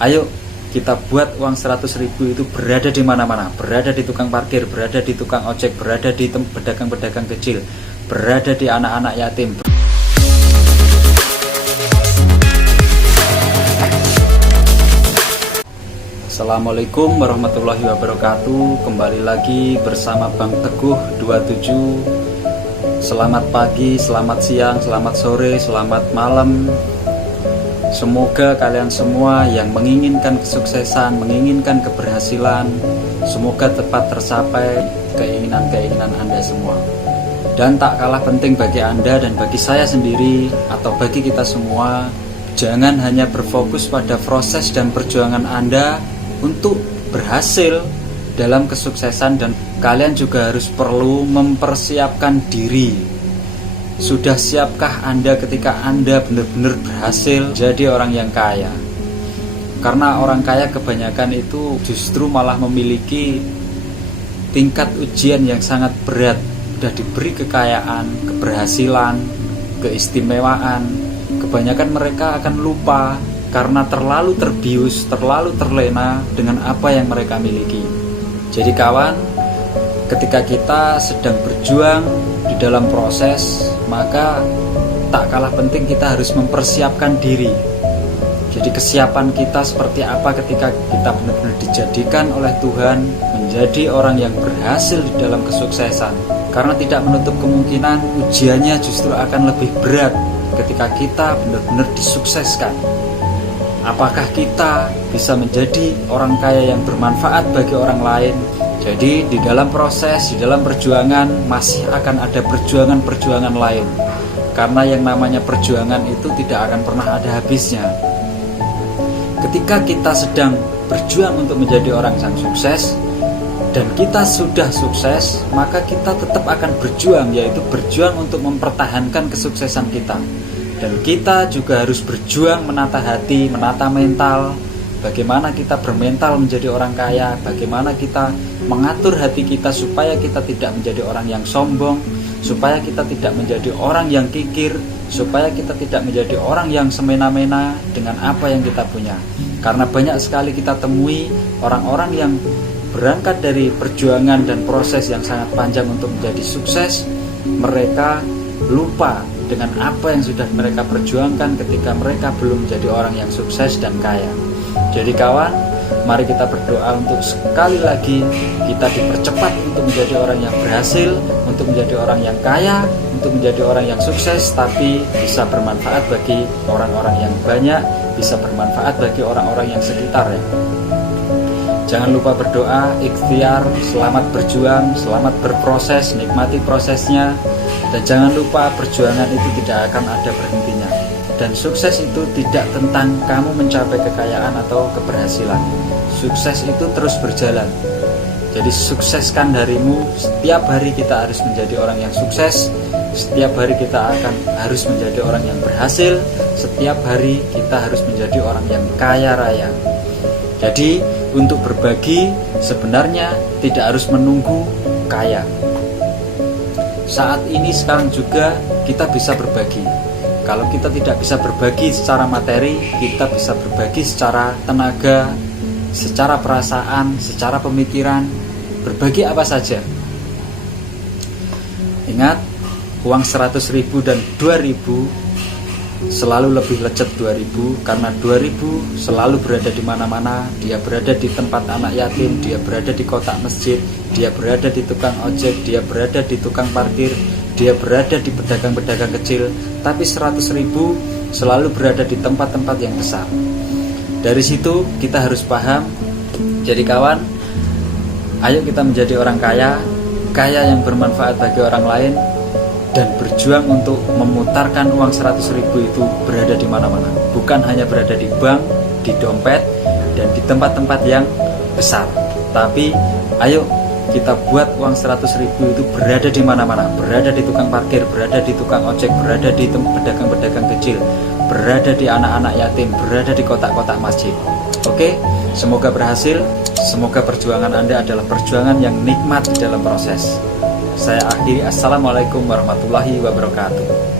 Ayo kita buat uang 100.000 itu berada di mana-mana, berada di tukang parkir, berada di tukang ojek, berada di pedagang-pedagang kecil, berada di anak-anak yatim. Assalamualaikum warahmatullahi wabarakatuh. Kembali lagi bersama Bang Teguh 27. Selamat pagi, selamat siang, selamat sore, selamat malam. Semoga kalian semua yang menginginkan kesuksesan, menginginkan keberhasilan, semoga tepat tercapai keinginan-keinginan Anda semua. Dan tak kalah penting bagi Anda dan bagi saya sendiri atau bagi kita semua, jangan hanya berfokus pada proses dan perjuangan Anda untuk berhasil dalam kesuksesan, dan kalian juga harus perlu mempersiapkan diri. Sudah siapkah Anda ketika Anda benar-benar berhasil jadi orang yang kaya? Karena orang kaya kebanyakan itu justru malah memiliki tingkat ujian yang sangat berat. Sudah diberi kekayaan, keberhasilan, keistimewaan, kebanyakan mereka akan lupa karena terlalu terbius, terlalu terlena dengan apa yang mereka miliki. Jadi kawan, ketika kita sedang berjuang di dalam proses, maka tak kalah penting kita harus mempersiapkan diri. Jadi kesiapan kita seperti apa ketika kita benar-benar dijadikan oleh Tuhan menjadi orang yang berhasil di dalam kesuksesan. Karena tidak menutup kemungkinan ujiannya justru akan lebih berat ketika kita benar-benar disukseskan. Apakah kita bisa menjadi orang kaya yang bermanfaat bagi orang lain? Jadi di dalam proses, di dalam perjuangan masih akan ada perjuangan-perjuangan lain. Karena yang namanya perjuangan itu tidak akan pernah ada habisnya. Ketika kita sedang berjuang untuk menjadi orang yang sukses dan kita sudah sukses, maka kita tetap akan berjuang, yaitu berjuang untuk mempertahankan kesuksesan kita. Dan kita juga harus berjuang menata hati, menata mental. Bagaimana kita bermental menjadi orang kaya, bagaimana kita mengatur hati kita supaya kita tidak menjadi orang yang sombong, supaya kita tidak menjadi orang yang kikir, supaya kita tidak menjadi orang yang semena-mena dengan apa yang kita punya. Karena banyak sekali kita temui orang-orang yang berangkat dari perjuangan dan proses yang sangat panjang untuk menjadi sukses, mereka lupa dengan apa yang sudah mereka perjuangkan ketika mereka belum menjadi orang yang sukses dan kaya. Jadi kawan, mari kita berdoa untuk sekali lagi kita dipercepat untuk menjadi orang yang berhasil, untuk menjadi orang yang kaya, untuk menjadi orang yang sukses, tapi bisa bermanfaat bagi orang-orang yang banyak, bisa bermanfaat bagi orang-orang yang sekitar ya. Jangan lupa berdoa, ikhtiar, selamat berjuang, selamat berproses, nikmati prosesnya. Dan jangan lupa perjuangan itu tidak akan ada berhentinya. Dan sukses itu tidak tentang kamu mencapai kekayaan atau keberhasilan. Sukses itu terus berjalan. Jadi sukseskan harimu. Setiap hari kita harus menjadi orang yang sukses. Setiap hari kita akan harus menjadi orang yang berhasil. Setiap hari kita harus menjadi orang yang kaya raya. Jadi untuk berbagi sebenarnya tidak harus menunggu kaya. Saat ini sekarang juga kita bisa berbagi. Kalau kita tidak bisa berbagi secara materi, kita bisa berbagi secara tenaga, secara perasaan, secara pemikiran. Berbagi apa saja. Ingat, uang 100.000 dan 2.000 selalu lebih lecet 2.000, karena 2.000 selalu berada di mana-mana. Dia berada di tempat anak yatim, dia berada di kotak masjid, dia berada di tukang ojek, dia berada di tukang parkir, dia berada di pedagang-pedagang kecil. Tapi 100.000 selalu berada di tempat-tempat yang besar. Dari situ kita harus paham. Jadi kawan, ayo kita menjadi orang kaya, kaya yang bermanfaat bagi orang lain, dan berjuang untuk memutarkan uang 100.000 itu berada di mana-mana. Bukan hanya berada di bank, di dompet, dan di tempat-tempat yang besar. Tapi ayo kita buat uang 100.000 itu berada di mana-mana. Berada di tukang parkir, berada di tukang ojek, berada di pedagang-pedagang kecil, berada di anak-anak yatim, berada di kotak-kotak masjid. Oke, semoga berhasil. Semoga perjuangan Anda adalah perjuangan yang nikmat di dalam proses. Saya akhiri. Assalamualaikum warahmatullahi wabarakatuh.